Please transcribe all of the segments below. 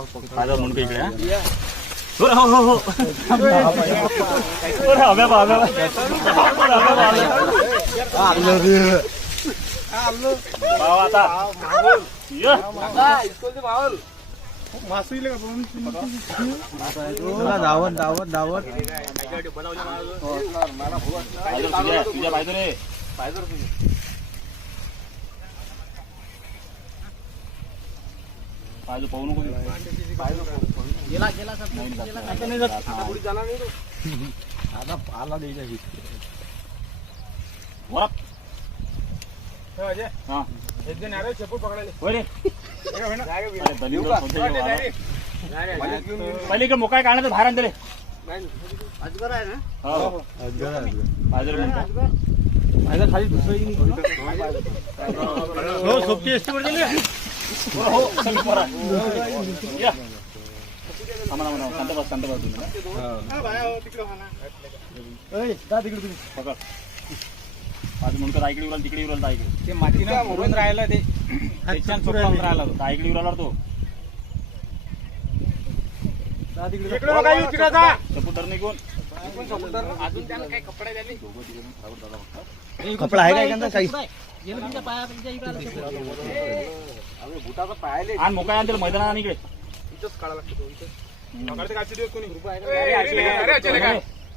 माझा मुंडक इकडे हा. बरं, हो हो हो बरं, हव्या बा, हव्या बा. बरं, हव्या बा, हव्या बा. भाव आता ये. धावत धावत धावत पायदळ तुझ्या तुझ्या पायदळ रे पायदळ पाहू नको आता नाही जात. आता आला द्यायचा. हा. पहिले इकडे मोकाय काढण्याचं बाहेर आणते रे. हो. पायदळ म्हणतो. खाली दुसरं हो सोबती हो तुम्ही. आज म्हणतो उराल तिकडे उराल ते मातीनं मोडून राहिलं ते सोडून राहिला तो. इकडे उराला तो नाही कोण अजून त्याला काही कपडे द्याले कपडा आहे का एखादा काही आणि मोकळ्या आणतील मैदानात आणि इकडे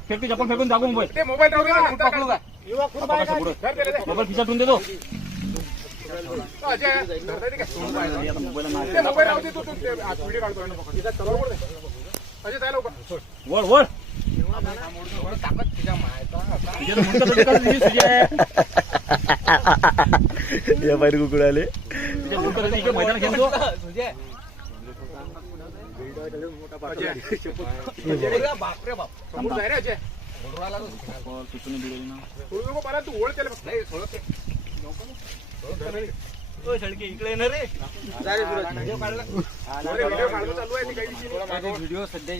फेक ते चप्पल फेकून मुंबई मोबाईल. मोबाईल देतो तर तिकडे दिली तुझी आहे. या बाहेर कुकुड आले व्हिडिओ सध्या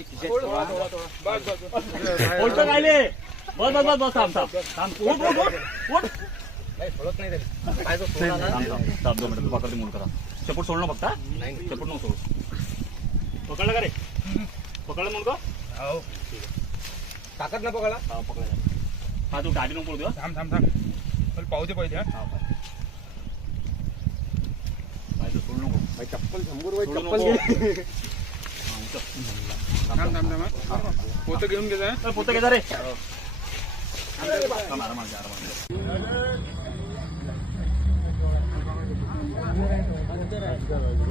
बस बस बस बस थांब थांब. थांब पकडते मुंड करा. चपूट सोडणं फक्त हा? चपूट नको सोडू. पकडलं का रे? पकडलं मुंडक ताकद ना बघायला हा पकडलं. हा तू गाडी नको पडू दे, हा. थांब थांब थांब. पाहू दे पाहिजे हा, सोडू नको. चप्पल शंभर. हा. थांब थांब थांब पोतं घेऊन गेला पोतं घे जा रे थांब, आरामात 当たらん。